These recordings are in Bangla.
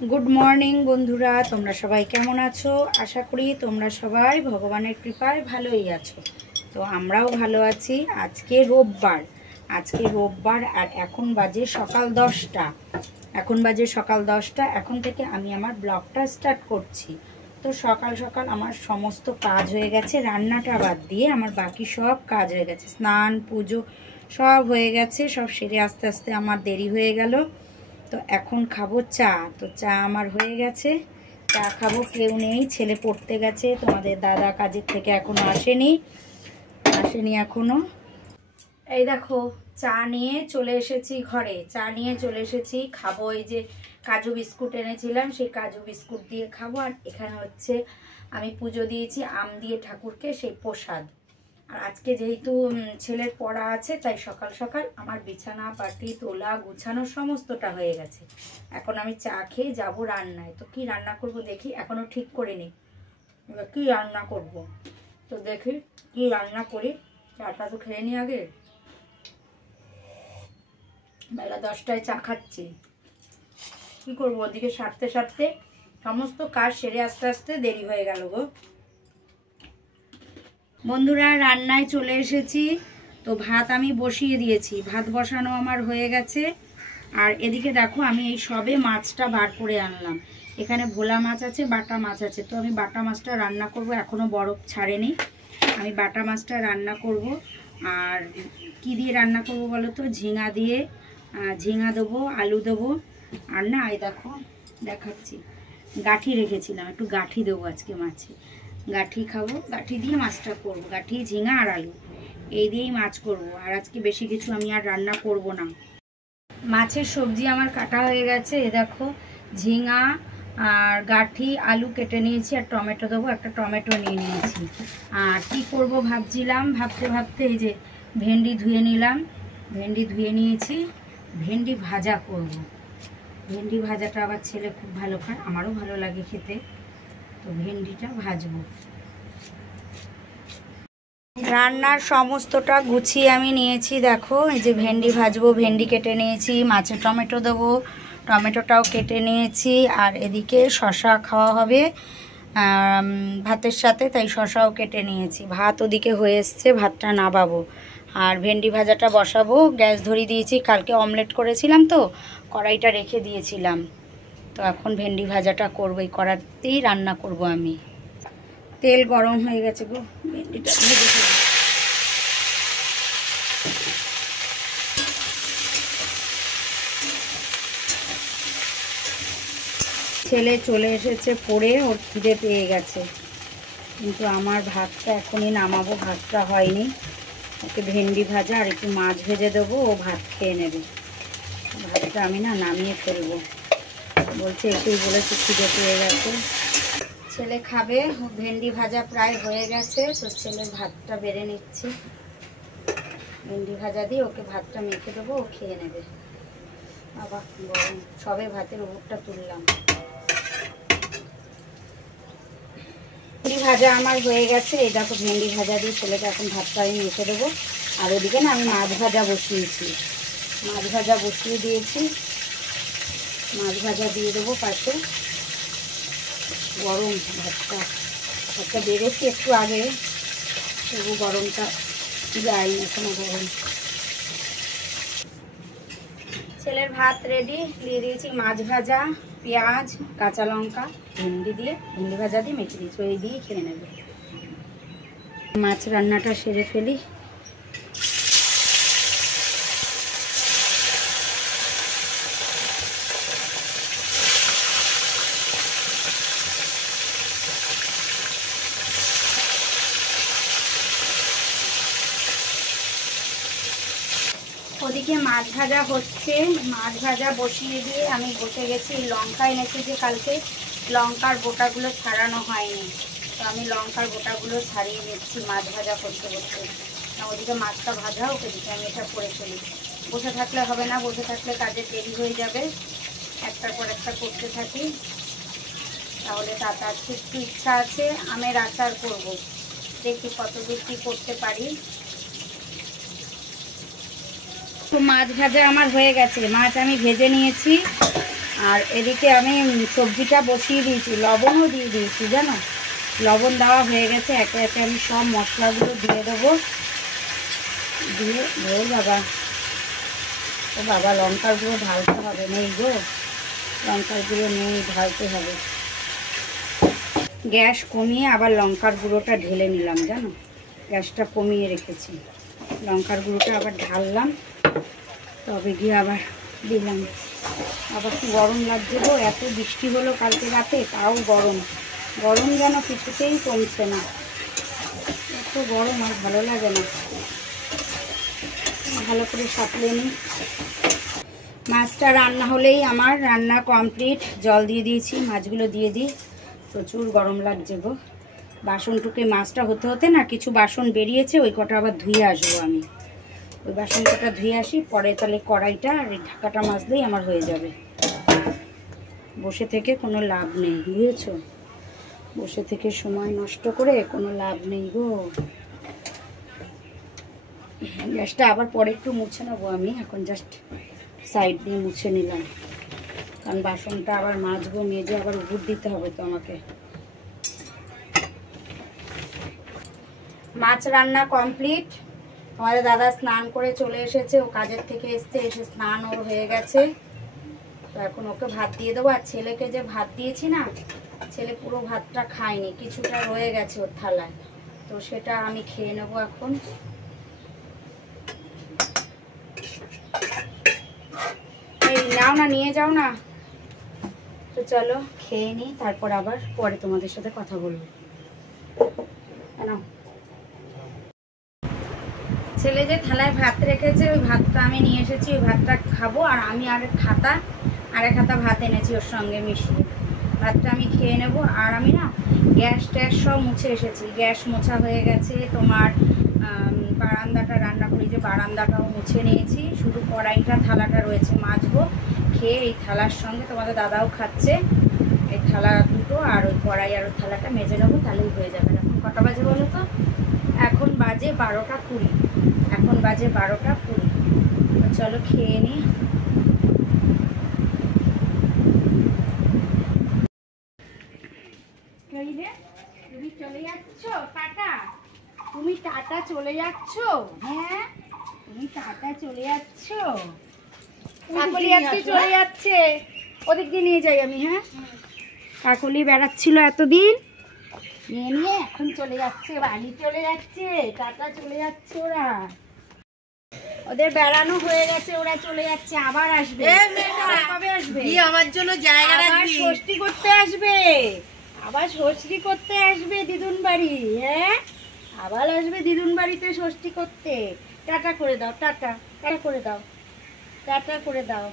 গুড মর্নিং বন্ধুরা, তোমরা সবাই কেমন আছো? আশা করি তোমরা সবাই ভগবানের কৃপায় ভালোই আছো। তো আমরাও ভালো আছি। আজকে রোববার আর এখন বাজে সকাল 10টা। এখন থেকে আমি আমার ব্লগটা স্টার্ট করছি। তো সকাল সকাল আমার সমস্ত কাজ হয়ে গেছে, রান্নাটা বাদ দিয়ে আমার বাকি সব কাজ হয়ে গেছে। স্নান পুজো সব হয়ে গেছে, সব সেরে আস্তে আস্তে আমার দেরি হয়ে গেল। তো এখন খাবো চা। তো চা আমার হয়ে গেছে, চা খাবো। কেউ নেই, ছেলে পড়তে গেছে, তোমাদের দাদা কাজের থেকে এখনো আসেনি এখনো। এই দেখো, চা নিয়ে চলে এসেছি ঘরে, খাবো। এই যে কাজু বিস্কুট এনেছিলাম, সেই কাজু বিস্কুট দিয়ে খাবো। আর এখানে হচ্ছে আমি পুজো দিয়েছি আম দিয়ে ঠাকুরকে, সেই প্রসাদ। আর আজকে যেহেতু ছেলের পড়া আছে, তাই সকাল সকাল আমার বিছানা পাটি তোলা গুছানো সমস্তটা হয়ে গেছে। এখন আমি চা খেয়ে যাবো রান্নায়। তো কি রান্না করব দেখি, এখনো ঠিক করিনি কি রান্না করব। তো দেখি কি রান্না করি। চাটা তো খেয়ে নি আগে, বেলা 10টায় চা খাচ্ছি। কি করবো, ওদিকে সারতে সারতে সমস্ত কাজ সেরে আস্তে আস্তে দেরি হয়ে গেল গো। বন্ধুরা, রান্নায় চলে এসেছি। তো ভাত আমি বসিয়ে দিয়েছি, ভাত বসানো আমার হয়ে গেছে। আর এদিকে দেখো, আমি এই সবে মাছটা বার করে আনলাম। এখানে ভোলা মাছ আছে, বাটা মাছ আছে। তো আমি বাটা মাছটা রান্না করব, এখনও বরফ ছাড়েনি। আমি বাটা মাছটা রান্না করব। আর কি দিয়ে রান্না করব বলো তো? ঝিঙা দিয়ে, ঝিঙা দেবো, আলু দেবো। আর না, এই দেখো দেখাচ্ছি, গাঠি রেখেছিলাম, একটু গাঠি দেবো আজকে মাছে। গাঠি খাবো, গাঠি দিয়ে মাছটা করব। গাঠি, ঝিঙা আর আলু, এই দিয়েই মাছ করব। আর আজকে বেশি কিছু আমি আর রান্না করব না। মাছের সবজি আমার কাটা হয়ে গেছে। এ দেখো, ঝিঙা আর গাঠি আলু কেটে নিয়েছি, আর টমেটো দেবো, একটা টমেটো নিয়ে নিয়েছি। আর কি করব ভাবছিলাম, ভাবতে ভাবতে এই যে ভেন্ডি ধুয়ে নিলাম, ভেন্ডি ধুয়ে নিয়েছি। ভেন্ডি ভাজা করব। ভেন্ডি ভাজাটা আবার ছেলে খুব ভালো খায়, আমারও ভালো লাগে খেতে। তো ভেন্ডিটা ভাজবো। রান্নার সমস্তটা গুছিয়ে আমি নিয়েছি। দেখো, এই যে ভেন্ডি ভাজবো, ভেন্ডি কেটে নিয়েছি। মাছে টমেটো দেবো, টমেটোটাও কেটে নিয়েছি। আর এদিকে শশা খাওয়া হবে ভাতের সাথে, তাই শশাও কেটে নিয়েছি। ভাত ওদিকে হয়ে এসছে, ভাতটা নামাবো। আর ভেন্ডি ভাজাটা বসাবো, গ্যাস ধরিয়ে দিয়েছি। কালকে অমলেট করেছিলাম, তো কড়াইটা রেখে দিয়েছিলাম। তো এখন ভেন্ডি ভাজাটা করবো, এই কড়াইতেই রান্না করব আমি। তেল গরম হয়ে গেছে গো, ভেন্ডিটা ভেজে ফেলি। ছেলে চলে এসেছে পড়ে, ওর খিদে পেয়ে গেছে। কিন্তু আমার ভাতটা এখনই নামাবো, ভাতটা হয়নি। ওকে ভেন্ডি ভাজা আর একটু মাছ ভেজে দেবো, ও ভাত খেয়ে নেবে। ভাতটা আমি না নামিয়ে ফেলবো। বলছে, একটুই বলেছে খিদে পেয়ে গেছে। ছেলে খাবে, ভেন্ডি ভাজা প্রায় হয়ে গেছে। তো ছেলের ভাতটা বেড়ে নিচ্ছি, ভেন্ডি ভাজা দিয়ে ওকে ভাতটা মেখে দেবো, ও খেয়ে নেবে। বাবা গরম, সবে ভাতের উপরটা তুললাম। ভেন্ডি ভাজা আমার হয়ে গেছে। এই দেখো, ভেন্ডি ভাজা দিয়ে ছেলেকে এখন ভাতটা আমি মেখে দেবো। আর ওদিকে না আমি মাছ ভাজা বসিয়েছি, মাছ ভাজা বসিয়ে দিয়েছি। মাছ ভাজা দিয়ে দেবো পাশে। গরম ভাতটা বেড়েছি একটু আগে, তবু গরমটা যায়নি, এখনো গরম। ছেলের ভাত রেডি, দিয়ে দিয়েছি মাছ ভাজা, পেঁয়াজ, কাঁচা লঙ্কা, ভেন্ডি ভাজা দিয়ে মেখে দিয়েছি, ওই দিয়ে খেয়ে নেবে। মাছ রান্নাটা সেরে ফেলি। ওদিকে মাছ ভাজা হচ্ছে, মাছ ভাজা বসিয়ে দিয়ে আমি বসে গেছি। লঙ্কা এনেছি যে কালকে, লঙ্কার বোটাগুলো ছাড়ানো হয়নি, তো আমি লঙ্কার বোটাগুলো ছাড়িয়ে নিচ্ছি মাছ ভাজা করতে করতে। ওদিকে মাছটা ভাজা হোক, ওদিকে আমি এটা করে ফেলি। বসে থাকলে হবে না, বসে থাকলে কাজের দেরি হয়ে যাবে। একটার পর একটা করতে থাকি, তাহলে তাড়াতাড়ি। একটু ইচ্ছা আছে আমের আচার করব, দেখি কতদূর কী করতে পারি। তো মাছ ভাজা আমার হয়ে গেছে, মাছ আমি ভেজে নিয়েছি। আর এদিকে আমি সবজিটা বসিয়ে দিয়েছি, লবণও দিয়ে দিয়েছি জানো। লবণ দেওয়া হয়ে গেছে, একে একে আমি সব মশলাগুলো দিয়ে দেবো। দিয়ে ও বাবা লঙ্কার গুঁড়ো ঢালতে হবে, নেই গো লঙ্কার গুঁড়ো নেই, ঢালতে হবে। গ্যাস কমিয়ে আবার লঙ্কার গুঁড়োটা ঢেলে নিলাম জানো, গ্যাসটা কমিয়ে রেখেছি। লঙ্কার গুঁড়োটা আবার ঢাললাম, তবে গিয়ে আবার দিলাম। আবার কি গরম লাগছে গো, এত বৃষ্টি হলো কালকে রাতে, তাও গরম গরম যেন কিছুতেই কমছে না। এত গরম আর ভালো লাগে না। ভালো করে সাঁতলে নিই। মাছটা রান্না হলেই আমার রান্না কমপ্লিট। জল দিয়ে দিয়েছি, মাছগুলো দিয়ে দিই। প্রচুর গরম লাগছে গো। বাসনটুকে মাছটা হতে হতে না কিছু বাসন বেরিয়েছে, ওই কটা আবার ধুয়ে আসবো আমি। ওই বাসন কটা ধুয়ে আসি, পরে তাহলে কড়াইটা আর এই ঢাকাটা মাজলেই আমার হয়ে যাবে। বসে থেকে কোনো লাভ নেই, বুঝেছো? বসে থেকে সময় নষ্ট করে কোনো লাভ নেই গো। গ্যাসটা আবার পরে একটু মুছে নেবো আমি, এখন জাস্ট সাইড দিয়ে মুছে নিলাম, কারণ বাসনটা আবার মাজবো, মেজে আবার উপর দিতে হবে তো আমাকে। মাছ রান্না কমপ্লিট। আমাদের দাদা স্নান করে চলে এসেছে, ও কাজের থেকে এসে স্নান ওর হয়ে গেছে। তো এখন ওকে ভাত দিয়ে দেবো। আর ছেলেকে যে ভাত দিয়েছি না, ছেলে পুরো ভাতটা খায়নি, কিছুটা রয়ে গেছে ওর থালায়, তো সেটা আমি খেয়ে নেবো এখন। এই নাও না, নিয়ে যাও না। তো চলো খেয়ে নিই, তারপর আবার পরে তোমাদের সাথে কথা বলবো। নাও। ছেলে যে থালায় ভাত রেখেছে, ওই ভাতটা আমি নিয়ে এসেছি, ওই ভাতটা খাবো। আর আমি আরেক খাতা ভাত এনেছি ওর সঙ্গে মিশিয়ে, ভাতটা আমি খেয়ে নেব। আর আমি না গ্যাস ট্যাস সব মুছে এসেছি, গ্যাস মোছা হয়ে গেছে। তোমার বারান্দাটা, রান্না করি যে বারান্দাটাও মুছে নিয়েছি, শুধু কড়াইটা থালাটা রয়েছে মাজবো। খেয়ে এই থালার সঙ্গে তোমাদের দাদাও খাচ্ছে, এই থালা দুটো আর ওই কড়াই আর ওই থালাটা মেজে নেবো, তাহলেই হয়ে যাবে। এখন কটা বাজে বলো তো? এখন বাজে 12টা 20। এখন বাজে 12টা 20। তো চলো খেয়ে নিই। তুমি চলে যাচ্ছ টাটা? তুমি টাটা চলে যাচ্ছ? হ্যাঁ তুমি টাটা চলে যাচ্ছ? কাকলি আজকে চলে যাচ্ছে, ওদিক দিয়ে নিয়ে যাই আমি। হ্যাঁ, কাকলি বেড়াচ্ছিল এতদিন, নিয়ে এখন চলে যাচ্ছে, বাড়ি চলে যাচ্ছে, টাটা চলে যাচ্ছে। ওরা ওদের বেড়ানো হয়ে গেছে, ওরা চলে যাচ্ছে, আবার আসবে। কবে আসবে? আমার জন্য জায়গা রাখবি, ষষ্ঠী করতে আসবে, আবার ষষ্ঠী করতে আসবে দিদুন বাড়ি। হ্যাঁ, আবার আসবে দিদুন বাড়িতে ষষ্ঠী করতে। টাটা করে দাও, টাটা টাটা করে দাও, টাটা করে দাও।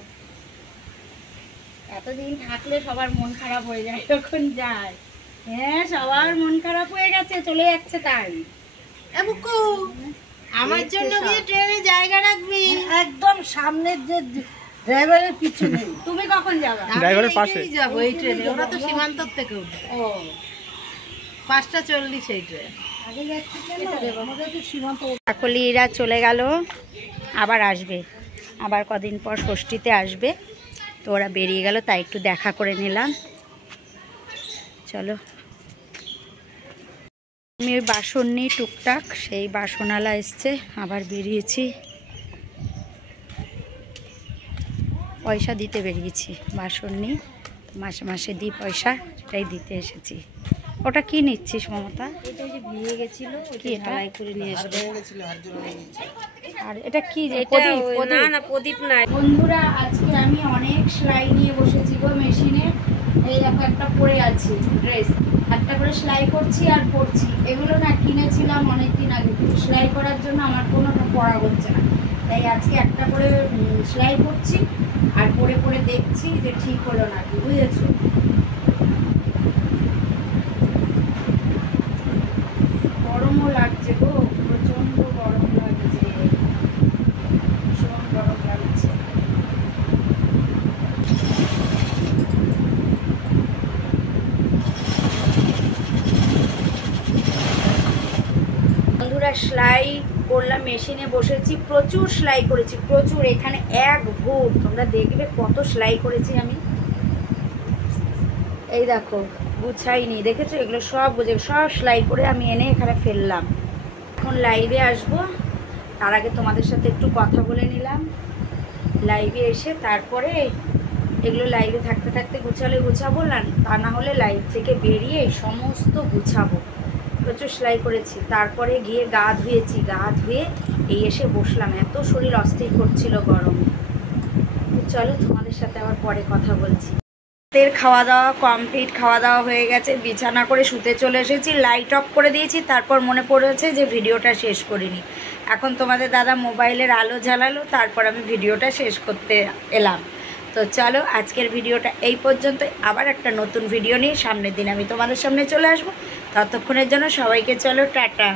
এতদিন থাকলে সবার মন খারাপ হয়ে যায় যখন যায়। হ্যাঁ, সবার মন খারাপ হয়ে গেছে, চলে যাচ্ছে। তাই আমার জন্য গিয়ে ট্রেনে জায়গা রাখবি, একদম সামনের যে ড্রাইভারের পিছনে। তুমি কখন যাবে? ড্রাইভারের পাশে যাবো এই ট্রেনে, ওরা তো সীমান্তর থেকে উঠবে। ও 5টা 40 এই ট্রেন। কাকলিরা চলে গেল, আবার আসবে, আবার কদিন পর ষষ্ঠীতে আসবে। তো ওরা বেরিয়ে গেল, তাই একটু দেখা করে নিলাম। চলো, আমি ওই বাসন নিই টুকটাক, সেই বাসনালা এসছে, আবার বেরিয়েছি, পয়সা দিতে বেরিয়েছি। বাসন নিই, মাসে মাসে দিই পয়সা, সেটাই দিতে এসেছি। ওটা কি নিচ্ছিস মমতা? এটা যে ভেঙে গেছিল, কি ঢালাই করে নিয়ে আসবে। আর এটা কি? না প্রদীপ নাই। বন্ধুরা, আজকে আমি অনেক সেলাই নিয়ে বসেছি গো মেশিনে। এই দেখো একটা পরে আছে ড্রেস, একটা করে সেলাই করছি আর পরছি। এগুলো না কিনেছিলাম অনেকদিন আগে, কিন্তু সেলাই করার জন্য আমার কোনোটা পরা হচ্ছে না, তাই আজকে একটা করে সেলাই করছি আর পরে পরে দেখছি যে ঠিক হলো নাকি, বুঝেছো? গরমও লাগছে গো, প্রচন্ড গরম লাগছে, ভীষণ গরম লাগছে। বন্ধুরা, সেলাই করলাম, মেশিনে বসেছি, প্রচুর সেলাই করেছি, প্রচুর। এখানে এক ভোর, তোমরা দেখবে কত সেলাই করেছি আমি। এই দেখো গুছাইনি, দেখেছো? এগুলো সব সব সেলাই করে আমি এনে এখানে ফেললাম। এখন লাইভে আসবো, তার আগে তোমাদের সাথে একটু কথা বলে নিলাম। লাইভে এসে তারপরে এগুলো লাইভে থাকতে থাকতে গুছালে গুছাবো, তা না হলে লাইভ থেকে বেরিয়ে সমস্ত গুছাবো। প্রচুর সেলাই করেছি, তারপরে গিয়ে গা ধুয়েছি, গা ধুয়ে এই এসে বসলাম। এত শরীর অস্থির করছিল গরমে। চলো তোমাদের সাথে আবার পরে কথা বলছি। রাতের খাওয়া দাওয়া কমপ্লিট, খাওয়া দাওয়া হয়ে গেছে, বিছানা করে শুতে চলে এসেছি, লাইট অফ করে দিয়েছি। তারপর মনে পড়েছে যে ভিডিওটা শেষ করিনি। এখন তোমাদের দাদা মোবাইলের আলো জ্বালালো, তারপর আমি ভিডিওটা শেষ করতে এলাম। তো চলো আজকের ভিডিওটা এই পর্যন্ত। আবার একটা নতুন ভিডিও নিয়ে সামনের দিন আমি তোমাদের সামনে চলে আসবো। ততক্ষণের জন্য সবাইকে চলো টাটা।